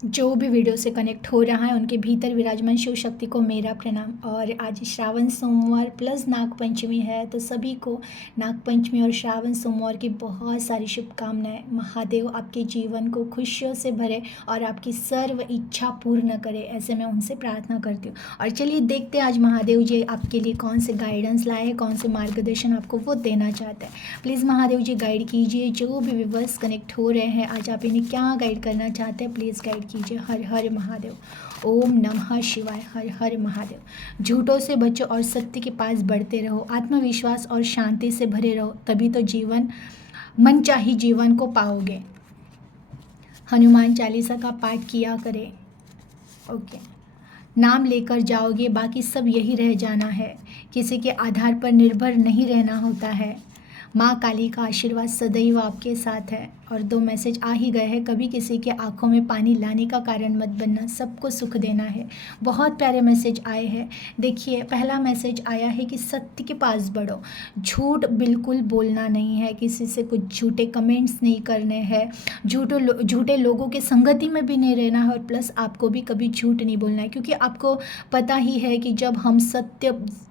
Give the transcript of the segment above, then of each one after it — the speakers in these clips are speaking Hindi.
जो भी वीडियो से कनेक्ट हो रहा है उनके भीतर विराजमान शिव शक्ति को मेरा प्रणाम। और आज श्रावण सोमवार प्लस नाग पंचमी है, तो सभी को नाग पंचमी और श्रावण सोमवार की बहुत सारी शुभकामनाएं। महादेव आपके जीवन को खुशियों से भरे और आपकी सर्व इच्छा पूर्ण करे, ऐसे मैं उनसे प्रार्थना करती हूँ। और चलिए देखते हैं आज महादेव जी आपके लिए कौन से गाइडेंस लाए हैं, कौन से मार्गदर्शन आपको वो देना चाहते हैं। प्लीज़ महादेव जी गाइड कीजिए। जो भी व्यूअर्स कनेक्ट हो रहे हैं आज आप इन्हें क्या गाइड करना चाहते हैं, प्लीज़ गाइड कीजिए। हर हर महादेव। ओम नमः शिवाय। हर हर महादेव। झूठों से बचो और सत्य के पास बढ़ते रहो, आत्मविश्वास और शांति से भरे रहो, तभी तो जीवन मनचाही जीवन को पाओगे। हनुमान चालीसा का पाठ किया करें। ओके। नाम लेकर जाओगे, बाकी सब यही रह जाना है। किसी के आधार पर निर्भर नहीं रहना होता है। माँ काली का आशीर्वाद सदैव आपके साथ है। और 2 मैसेज आ ही गए हैं। कभी किसी के आंखों में पानी लाने का कारण मत बनना, सबको सुख देना है। बहुत प्यारे मैसेज आए हैं। देखिए, पहला मैसेज आया है कि सत्य के पास बढ़ो, झूठ बिल्कुल बोलना नहीं है, किसी से कुछ झूठे कमेंट्स नहीं करने हैं, झूठे लोगों के संगति में भी नहीं रहना है। और प्लस आपको भी कभी झूठ नहीं बोलना है, क्योंकि आपको पता ही है कि जब हम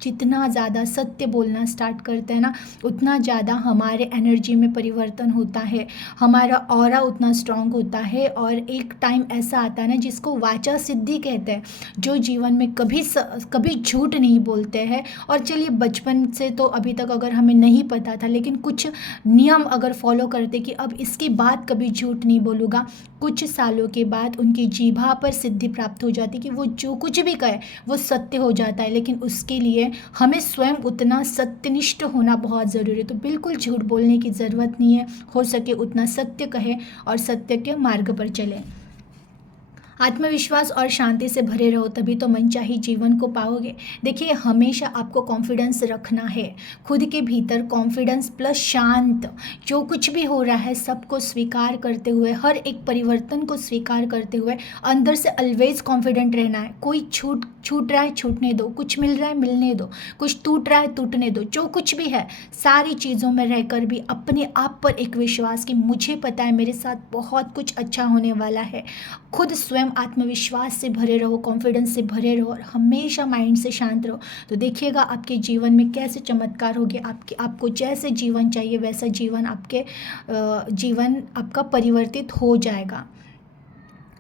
जितना ज़्यादा सत्य बोलना स्टार्ट करते हैं ना, उतना ज़्यादा हमारे एनर्जी में परिवर्तन होता है, हमारा ऑरा उतना स्ट्रांग होता है। और एक टाइम ऐसा आता है ना जिसको वाचा सिद्धि कहते हैं, जो जीवन में कभी झूठ नहीं बोलते हैं। और चलिए, बचपन से तो अभी तक अगर हमें नहीं पता था, लेकिन कुछ नियम अगर फॉलो करते कि अब इसके बाद कभी झूठ नहीं बोलूँगा, कुछ सालों के बाद उनकी जीभा पर सिद्धि प्राप्त हो जाती कि वो जो कुछ भी कहे वो सत्य हो जाता है। लेकिन उसके लिए हमें स्वयं उतना सत्यनिष्ठ होना बहुत ज़रूरी है। तो बिल्कुल झूठ बोलने की ज़रूरत नहीं है, हो सके उतना सत्य कहें और सत्य के मार्ग पर चलें। आत्मविश्वास और शांति से भरे रहो, तभी तो मनचाही जीवन को पाओगे। देखिए, हमेशा आपको कॉन्फिडेंस रखना है, खुद के भीतर कॉन्फिडेंस प्लस शांत। जो कुछ भी हो रहा है सबको स्वीकार करते हुए, हर एक परिवर्तन को स्वीकार करते हुए अंदर से ऑलवेज कॉन्फिडेंट रहना है। कोई छूट रहा है छूटने दो, कुछ मिल रहा है मिलने दो, कुछ टूट रहा है टूटने दो। जो कुछ भी है सारी चीज़ों में रहकर भी अपने आप पर एक विश्वास कि मुझे पता है मेरे साथ बहुत कुछ अच्छा होने वाला है। खुद स्वयं आत्मविश्वास से भरे रहो, कॉन्फिडेंस से भरे रहो और हमेशा माइंड से शांत रहो। तो देखिएगा आपके जीवन में कैसे चमत्कार होगी। आपको जैसे जीवन चाहिए वैसा जीवन जीवन आपका परिवर्तित हो जाएगा।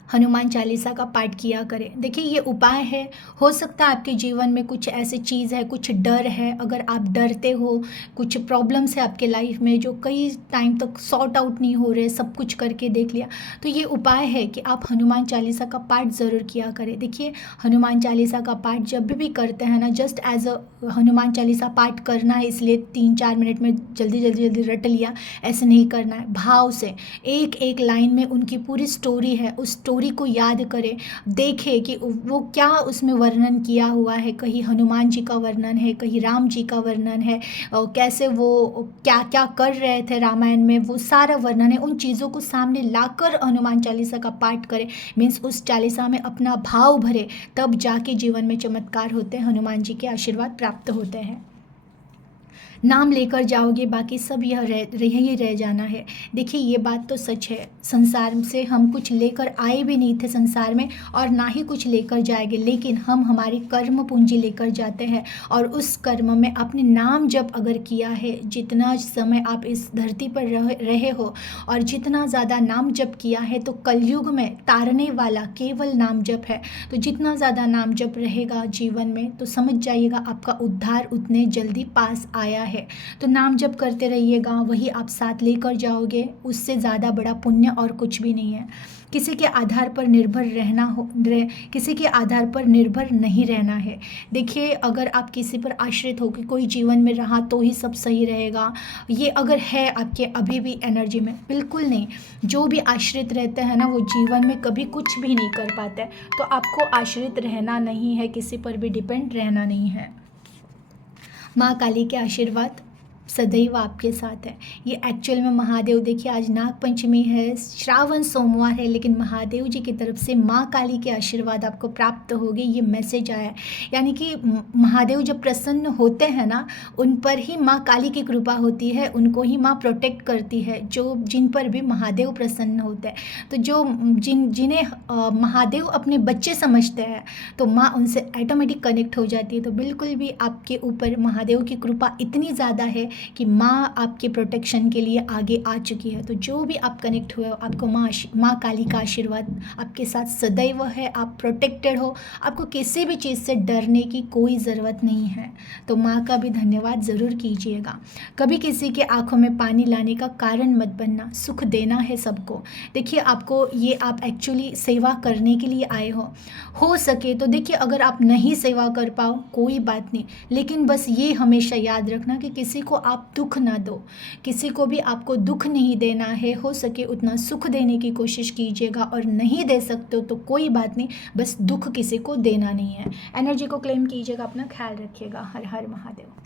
हनुमान चालीसा का पाठ किया करें। देखिए, ये उपाय है। हो सकता है आपके जीवन में कुछ ऐसी चीज़ है, कुछ डर है, अगर आप डरते हो, कुछ प्रॉब्लम्स है आपके लाइफ में जो कई टाइम तक सॉर्ट आउट नहीं हो रहे, सब कुछ करके देख लिया, तो ये उपाय है कि आप हनुमान चालीसा का पाठ ज़रूर किया करें। देखिए, हनुमान चालीसा का पाठ जब भी करते हैं ना, just as a Hanuman Chalisa पाठ करना है इसलिए 3-4 मिनट में जल्दी रट लिया, ऐसे नहीं करना है। भाव से एक एक लाइन में उनकी पूरी स्टोरी है, उस स्टोरी को याद करें, देखें कि वो क्या उसमें वर्णन किया हुआ है। कहीं हनुमान जी का वर्णन है, कहीं राम जी का वर्णन है, और कैसे वो क्या क्या कर रहे थे रामायण में, वो सारा वर्णन है। उन चीज़ों को सामने लाकर हनुमान चालीसा का पाठ करें, मीन्स उस चालीसा में अपना भाव भरे, तब जाके जीवन में चमत्कार होते हैं, हनुमान जी के आशीर्वाद प्राप्त होते हैं। नाम लेकर जाओगे, बाकी सब यही रह जाना है। देखिए, ये बात तो सच है, संसार से हम कुछ लेकर आए भी नहीं थे संसार में, और ना ही कुछ लेकर जाएंगे, लेकिन हम हमारी कर्म पूंजी लेकर जाते हैं। और उस कर्म में आपने नाम जप अगर किया है, जितना समय आप इस धरती पर रहे हो और जितना ज़्यादा नाम जप किया है, तो कलयुग में तारने वाला केवल नाम जप है। तो जितना ज़्यादा नाम जप रहेगा जीवन में, तो समझ जाइएगा आपका उद्धार उतने जल्दी पास आया है। तो नाम जप करते रहिएगा, वही आप साथ लेकर जाओगे, उससे ज़्यादा बड़ा पुण्य और कुछ भी नहीं है। किसी के आधार पर किसी के आधार पर निर्भर नहीं रहना है। देखिए, अगर आप किसी पर आश्रित हो कि कोई जीवन में रहा तो ही सब सही रहेगा, ये अगर है आपके अभी भी एनर्जी में, बिल्कुल नहीं। जो भी आश्रित रहते हैं ना, वो जीवन में कभी कुछ भी नहीं कर पाते। तो आपको आश्रित रहना नहीं है, किसी पर भी डिपेंड रहना नहीं है। माँ काली के आशीर्वाद सदैव आपके साथ है। ये एक्चुअल में महादेव, देखिए आज नाग पंचमी है, श्रावण सोमवार है, लेकिन महादेव जी की तरफ से माँ काली के आशीर्वाद आपको प्राप्त होगी, ये मैसेज आया है। यानी कि महादेव जब प्रसन्न होते हैं ना, उन पर ही माँ काली की कृपा होती है, उनको ही माँ प्रोटेक्ट करती है, जो जिन पर भी महादेव प्रसन्न होते हैं। तो जो जिन्हें महादेव अपने बच्चे समझते हैं, तो माँ उनसे ऑटोमेटिक कनेक्ट हो जाती है। तो बिल्कुल भी आपके ऊपर महादेव की कृपा इतनी ज़्यादा है कि माँ आपके प्रोटेक्शन के लिए आगे आ चुकी है। तो जो भी आप कनेक्ट हुए हो, आपको माँ काली का आशीर्वाद आपके साथ सदैव है, आप प्रोटेक्टेड हो, आपको किसी भी चीज़ से डरने की कोई ज़रूरत नहीं है। तो माँ का भी धन्यवाद ज़रूर कीजिएगा। कभी किसी के आंखों में पानी लाने का कारण मत बनना, सुख देना है सबको। देखिए आपको ये, आप एक्चुअली सेवा करने के लिए आए हो सके तो देखिए, अगर आप नहीं सेवा कर पाओ कोई बात नहीं, लेकिन बस ये हमेशा याद रखना कि किसी को आप दुख ना दो, किसी को भी आपको दुख नहीं देना है। हो सके उतना सुख देने की कोशिश कीजिएगा, और नहीं दे सकते हो तो कोई बात नहीं, बस दुख किसी को देना नहीं है। एनर्जी को क्लेम कीजिएगा, अपना ख्याल रखिएगा। हर हर महादेव।